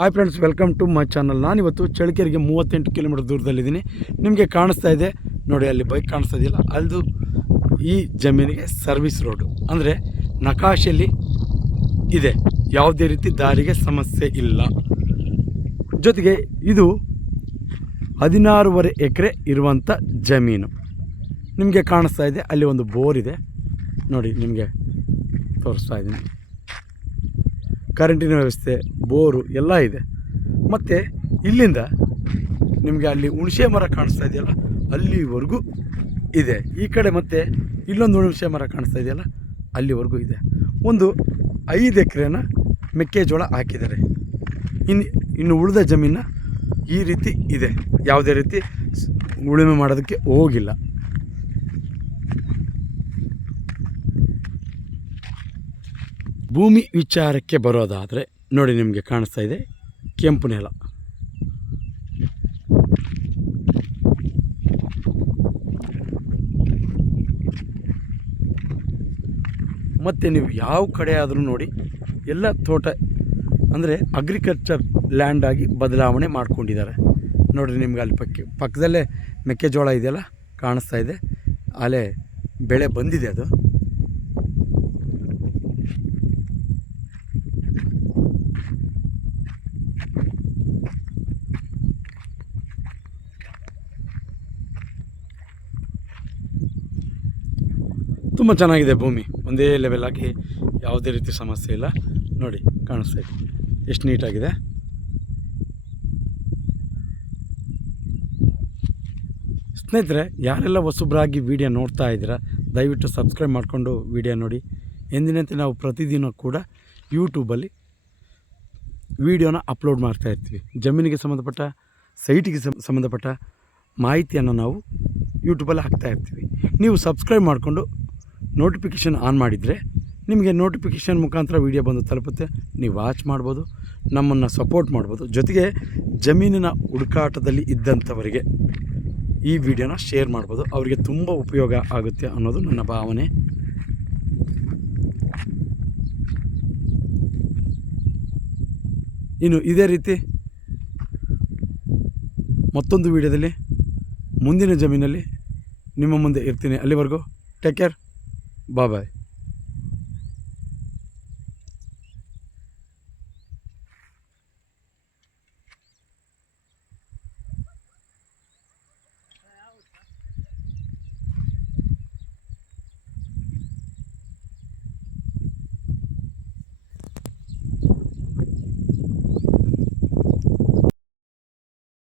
Hi friends welcome to my channel ನಾನಿವತ್ತು ಚಳ್ಳಕೆರೆಗೆ ಮೂವತ್ತೆಂಟು ಕಿಲೋಮೀಟರ್ ದೂರದಲ್ಲಿದ್ದೀನಿ. ನಿಮಗೆ ಕಾಣಿಸ್ತಾ ಇದೆ. ನೋಡಿ, ಅಲ್ಲಿ ಬೈಕ್ ಕಾಣಿಸ್ತಾ ಇದೆಯಲ್ಲ? ಅದು ಈ ಜಮೀನಿಗೆ ಸರ್ವಿಸ್ ರೋಡು ಅಂದರೆ ನಕಾಶೆಯಲ್ಲಿ ಇದೆ. ಯಾವುದೇ ರೀತಿ ದಾರಿಗೆ ಸಮಸ್ಯೆ ಇಲ್ಲ. ಜೊತೆಗೆ ಇದು ಹದಿನಾರೂವರೆ ಎಕರೆ ಇರುವಂಥ ಜಮೀನು. ನಿಮಗೆ ಕಾಣಿಸ್ತಾ ಇದೆ. ಅಲ್ಲಿ ಒಂದು ಬೋರ್ ಇದೆ. ನೋಡಿ, ನಿಮಗೆ ತೋರಿಸ್ತಾ ಇದ್ದೀನಿ. ಕರೆಂಟಿನ ವ್ಯವಸ್ಥೆ, ಬೋರು ಎಲ್ಲ ಇದೆ. ಮತ್ತು ಇಲ್ಲಿಂದ ನಿಮಗೆ ಅಲ್ಲಿ ಹುಣಸೆ ಮರ ಕಾಣಿಸ್ತಾ ಇದೆಯಲ್ಲ, ಅಲ್ಲಿವರೆಗೂ ಇದೆ. ಈ ಕಡೆ ಮತ್ತೆ ಇಲ್ಲೊಂದು ಹುಣಸೆ ಮರ ಕಾಣಿಸ್ತಾ ಇದೆಯಲ್ಲ, ಅಲ್ಲಿವರೆಗೂ ಇದೆ. ಒಂದು ಐದು ಎಕರೆನ ಮೆಕ್ಕೆಜೋಳ ಹಾಕಿದ್ದಾರೆ. ಇನ್ನು ಇನ್ನು ಉಳಿದ ಜಮೀನ ಈ ರೀತಿ ಇದೆ. ಯಾವುದೇ ರೀತಿ ಉಳುಮೆ ಮಾಡೋದಕ್ಕೆ ಹೋಗಿಲ್ಲ. ಭೂಮಿ ವಿಚಾರಕ್ಕೆ ಬರೋದಾದರೆ ನೋಡಿ ನಿಮಗೆ ಕಾಣಿಸ್ತಾ ಇದೆ. ಕೆಂಪು ನೆಲ. ಮತ್ತು ನೀವು ಯಾವ ಕಡೆ ಆದರೂ ನೋಡಿ ಎಲ್ಲ ತೋಟ ಅಂದರೆ ಅಗ್ರಿಕಲ್ಚರ್ ಲ್ಯಾಂಡಾಗಿ ಬದಲಾವಣೆ ಮಾಡ್ಕೊಂಡಿದ್ದಾರೆ. ನೋಡಿರಿ ನಿಮ್ಗೆ ಅಲ್ಲಿ ಪಕ್ಕ ಪಕ್ಕದಲ್ಲೇ ಮೆಕ್ಕೆಜೋಳ ಇದೆಯಲ್ಲ, ಕಾಣಿಸ್ತಾ ಇದೆ. ಅಲ್ಲೇ ಬೆಳೆ ಬಂದಿದೆ ಅದು. ತುಂಬ ಚೆನ್ನಾಗಿದೆ ಭೂಮಿ. ಒಂದೇ ಲೆವೆಲ್ ಆಗಿ ಯಾವುದೇ ರೀತಿ ಸಮಸ್ಯೆ ಇಲ್ಲ. ನೋಡಿ, ಕಾಣಿಸ್ತಾ ಇದೆ. ಎಷ್ಟು ನೀಟಾಗಿದೆ ಸ್ನೇಹಿತರೆ, ಯಾರೆಲ್ಲ ಹೊಸಬ್ರಾಗಿ ವಿಡಿಯೋ ನೋಡ್ತಾ ಇದ್ದೀರಾ, ದಯವಿಟ್ಟು ಸಬ್ಸ್ಕ್ರೈಬ್ ಮಾಡಿಕೊಂಡು ವಿಡಿಯೋ ನೋಡಿ. ಎಂದಿನಂತೆ ನಾವು ಪ್ರತಿದಿನ ಕೂಡ ಯೂಟ್ಯೂಬಲ್ಲಿ ವಿಡಿಯೋನ ಅಪ್ಲೋಡ್ ಮಾಡ್ತಾ ಇರ್ತೀವಿ. ಜಮೀನಿಗೆ ಸಂಬಂಧಪಟ್ಟ ಸೈಟಿಗೆ ಸಂಬಂಧಪಟ್ಟ ಮಾಹಿತಿಯನ್ನು ನಾವು ಯೂಟ್ಯೂಬಲ್ಲಿ ಹಾಕ್ತಾ ಇರ್ತೀವಿ. ನೀವು ಸಬ್ಸ್ಕ್ರೈಬ್ ಮಾಡಿಕೊಂಡು ನೋಟಿಫಿಕೇಷನ್ ಆನ್ ಮಾಡಿದರೆ ನಿಮಗೆ ನೋಟಿಫಿಕೇಷನ್ ಮುಖಾಂತರ ವೀಡಿಯೋ ಬಂದು ತಲುಪುತ್ತೆ. ನೀವು ವಾಚ್ ಮಾಡ್ಬೋದು, ನಮ್ಮನ್ನು ಸಪೋರ್ಟ್ ಮಾಡ್ಬೋದು. ಜೊತೆಗೆ ಜಮೀನಿನ ಹುಡುಕಾಟದಲ್ಲಿ ಇದ್ದಂಥವರಿಗೆ ಈ ವಿಡಿಯೋನ ಶೇರ್ ಮಾಡ್ಬೋದು. ಅವರಿಗೆ ತುಂಬ ಉಪಯೋಗ ಆಗುತ್ತೆ ಅನ್ನೋದು ನನ್ನ ಭಾವನೆ. ಇನ್ನು ಇದೇ ರೀತಿ ಮತ್ತೊಂದು ವಿಡಿಯೋದಲ್ಲಿ ಮುಂದಿನ ಜಮೀನಲ್ಲಿ ನಿಮ್ಮ ಮುಂದೆ ಇರ್ತೀನಿ. ಅಲ್ಲಿವರೆಗೂ ಟೇಕ್ ಕೇರ್. Bye bye.